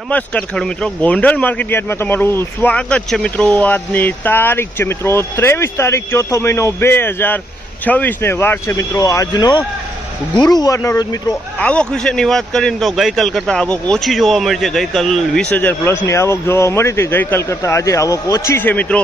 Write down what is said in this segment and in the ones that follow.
નમસ્કાર ખેડૂત મિત્રો, ગોંડલ માર્કેટ યાર્ડમાં તમારું સ્વાગત છે મિત્રો। આજની તારીખ છે મિત્રો 23 તારીખ ચોથો મહિનો 2026 ને વાર છે મિત્રો આજનો ગુરુવારનો રોજ મિત્રો। આવક વિશેની વાત કરીને તો ગઈકાલ કરતાં આવક ઓછી જોવા મળી છે। ગઈકાલ 20,000 પ્લસની આવક જોવા મળી હતી। ગઈકાલ કરતાં આજે આવક ઓછી છે મિત્રો।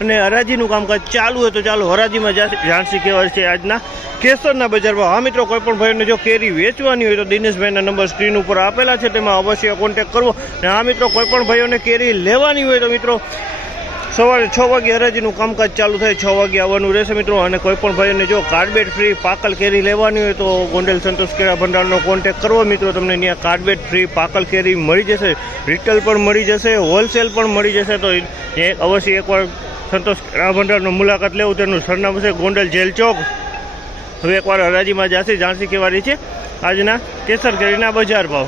અને હરાજીનું કામકાજ ચાલુ હોય તો ચાલો હરાજીમાં જાણસી કહેવાય છે આજના કેસરના બજારમાં। હા મિત્રો, કોઈ પણ ભાઈને જો કેરી વેચવાની હોય તો દિનેશભાઈના નંબર સ્ક્રીન ઉપર આપેલા છે, તેમાં અવશ્ય કોન્ટેક્ટ કરવો। અને હા મિત્રો, કોઈ પણ ભાઈઓને કેરી લેવાની હોય તો મિત્રો સવારે 6 વાગે હરાજીનું કામકાજ ચાલુ થાય, 6 વાગે આવવાનું રહેશે મિત્રો। અને કોઈ પણ ભાઈઓને જો કાર્ડબેટ ફ્રી પાકલ કેરી લેવાની હોય તો ગોંડલ સંતોષ કેળા ભંડારનો કોન્ટેક્ટ કરવો મિત્રો। તમને ત્યાં કાર્ડબેટ ફ્રી પાકલ કેરી મળી જશે, રિટેલ પણ મળી જશે, હોલસેલ પણ મળી જશે। તો એ અવશ્ય એકવાર સંતોષ કેળા ભંડારનો મુલાકાત લેવું। તેનું સરનામું છે ગોંડલ જેલ ચોક। હવે એકવાર હરાજીમાં જાણસી કહેવાની છે આજના કેસર કેરીના બજાર ભાવ।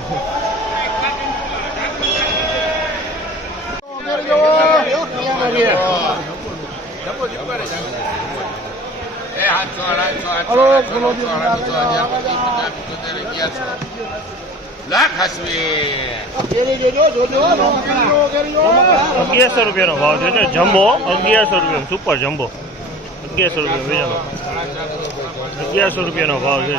₹1100 ભાવ છે જમ્બો, 1100 સુપર જમ્બો 1100 વેચાણો, ₹1100 ભાવ છે।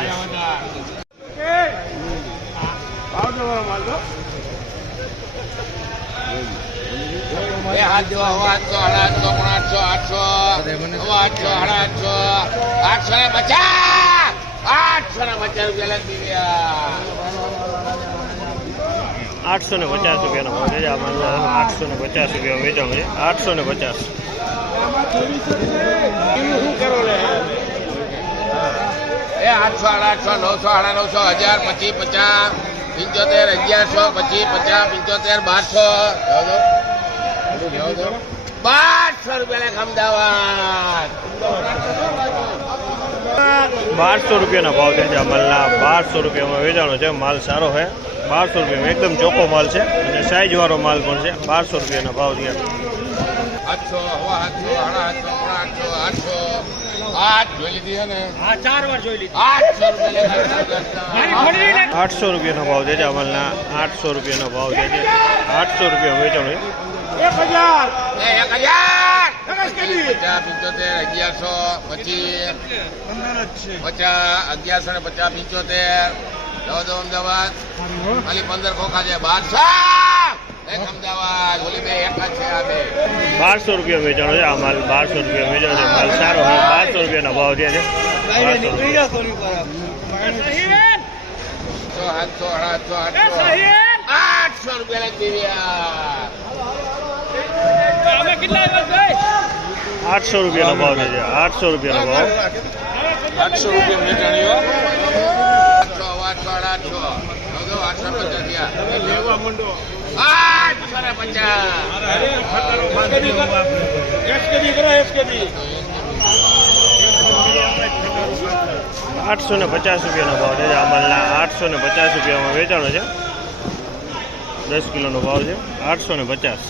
₹850 ભાવ છે। આમાં ₹850 વેચાણ છે, 850। એ 800, 800, 900, 900, 1000, 25, 50, 75, 1100, 25, 50, 1200, ₹1200 અમદાવાદ। ₹1200 ભાવ છે। આ માલના ₹1200 વેચાણો છે। માલ સારો છે, ₹1200 એકદમ ચોખ્ખો માલ છે અને સાઈઝ વાળો માલ પણ છે। ₹1200 ભાવ છે। 800, 800 જોઈ લીધી છે ને? હા, 4 વાર જોઈ લીધી। ₹800 ભાવ છે। આ માલના ₹800 ભાવ છે। ₹800 વેચાણો છે। 1000, 50, 1100, 25, 50, 1150, 75, અમદાવાદ ખાલી 15 ખોખા છે। 1200 અમદાવાદ, ઓલી બે એક જ છે। આ બે ₹1200 વેચાણો છે। આ માલ ₹1200 વેચાણો છે। માલ સારો છે, ₹1200 ભાવ છે। 700, 800 રૂપિયા દીવ્યા। ₹800 ભાવ છે। ₹800 ભાવ, ₹800 વેચાણીઓ। 800, 850 લેવા માંડો। 850 ₹850 ભાવ છે। આ માલના ₹850 વેચાણો છે। 10 કિલોનો ભાવ છે। 850।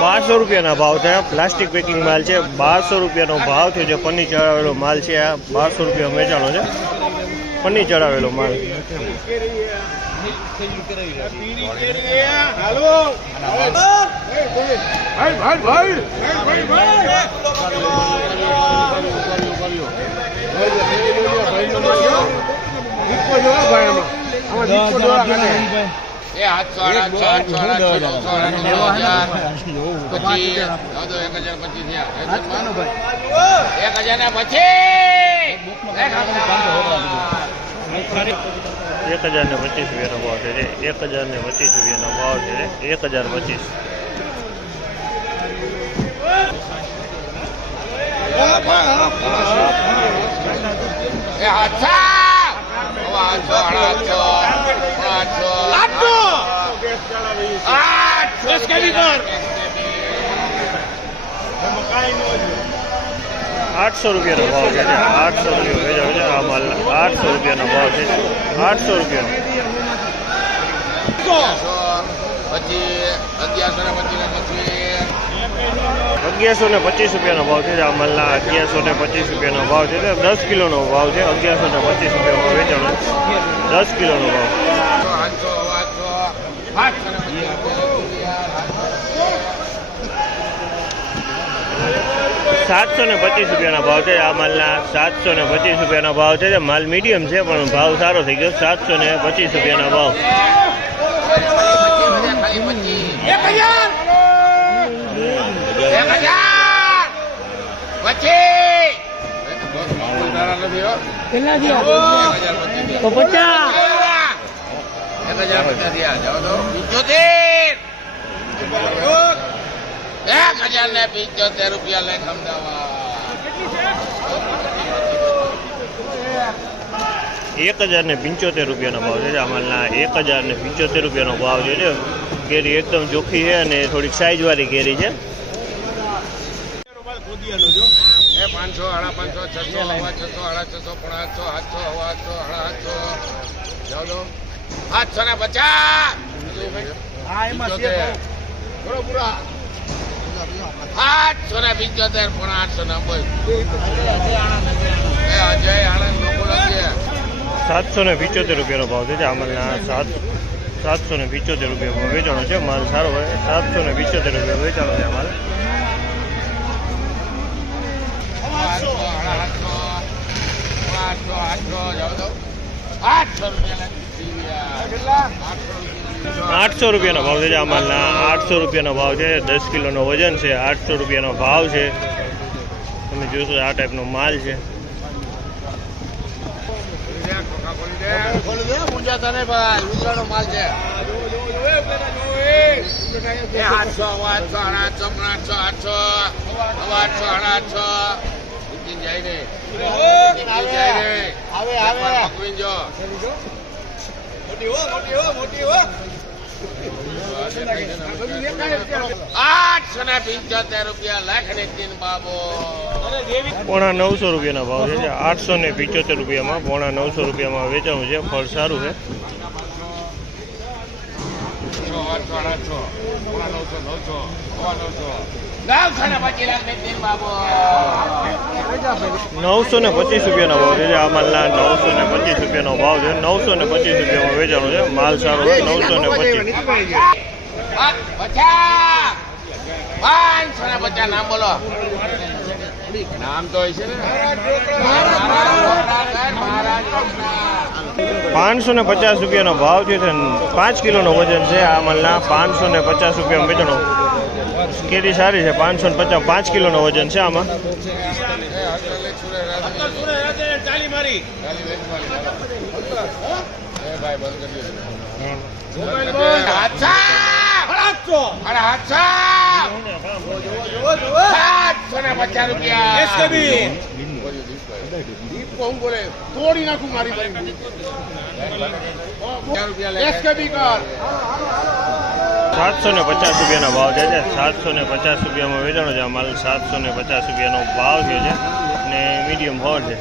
₹1200 ભાવ છે। પ્લાસ્ટિક પેકિંગ માલ છે। ₹1200 ભાવ છે। જે પન્ની ચડાવેલો માલ છે આ ₹1200 વેચાણો છે। પન્ની ચડાવેલો માલ। ₹1025 ભાવ છે। ₹1025 ભાવ છે। 1025। 800 રૂપિયાનો ભાવ છે. 800 રૂપિયા વેચાણ છે આ માલ. 800 રૂપિયાનો ભાવ છે. 800 રૂપિયાનો. 1125 રૂપિયાનો ભાવ છે આ માલના. 1125 રૂપિયાનો ભાવ છે. 10 કિલોનો ભાવ છે. 1125 રૂપિયામાં વેચાણ. 10 કિલોનો ભાવ. 725 રૂપિયાના ભાવ છે આ માલના. 725 રૂપિયાના ભાવ છે. માલ મીડિયમ છે પણ ભાવ સારો થઈ ગયો. 725 રૂપિયાના ભાવ. રૂપિયા લેખ અમદાવાદ. 1075 રૂપિયાનો ભાવ છે આ માલના. 1075 રૂપિયાનો ભાવ છે. કેરી એકદમ ચોખ્ખી છે અને થોડીક સાઈઝ વાળી કેરી છે. 500, 550, 600, 775 રૂપિયાનો ભાવ છે આ માલના. 775 રૂપિયામાં વેચાણો છે માલ. સારો હોય. 775 રૂપિયા વેચાણો છે આ માલ. 800 રૂપિયાનો ભાવ છે આ માલના. 800 રૂપિયાનો ભાવ છે. 10 કિલોનો વજન છે. 800 રૂપિયાનો ભાવ છે. તમે જોશો આ ટાઈપનો માલ છે. માલ છે. 800, 800, 800, 800, જાય ને. પકવીને જો. મોટી 875 રૂપિયા લાખ ને 3 બાબો. 950 રૂપિયાના ભાવ છે. 875 રૂપિયામાં 950 રૂપિયામાં વેચાણું છે. ફળ સારું છે. 925 રૂપિયાનો ભાવ છે આ માલના. 925 રૂપિયાનો ભાવ છે. 925 રૂપિયામાં વેચાણું છે. માલ સારો છે. 925. 550 નામ બોલો. નામ તો હોય છે ને. 550 રૂપિયાનો ભાવ છે. 5 કિલોનો વજન છે આ માલના. 550 રૂપિયામાં વેચાણો. કેરી સારી છે. 550 5 કિલોનો વજન છે આમાં. તોડી નાખું મારી 750 રૂપિયાના ભાવ છે. 750 રૂપિયામાં વેચાણો છે આ માલ. 750 રૂપિયાનો ભાવ છે અને મીડિયમ હોલ છે.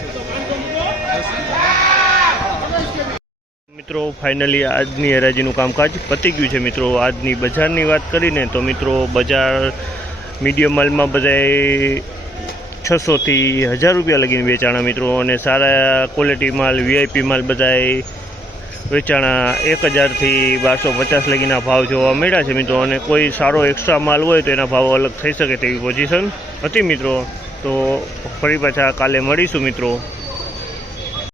મિત્રો ફાઇનલી આજની હરાજીનું કામકાજ પતી ગયું છે. મિત્રો આજની બજારની વાત કરીને તો મિત્રો બજાર મીડિયમ માલમાં બધાય 600 થી 1000 રૂપિયા લગીને વેચાણા મિત્રો. અને સારા ક્વોલિટી માલ VIP માલ બધાય વેચાણા 1000 થી 1250 લગીના ભાવ જોવા મળ્યા છે મિત્રો. અને કોઈ સારો એક્સ્ટ્રા માલ હોય તો એના ભાવ અલગ થઈ શકે તેવી પોઝિશન હતી મિત્રો. તો ફરી પાછા કાલે મળીશું મિત્રો.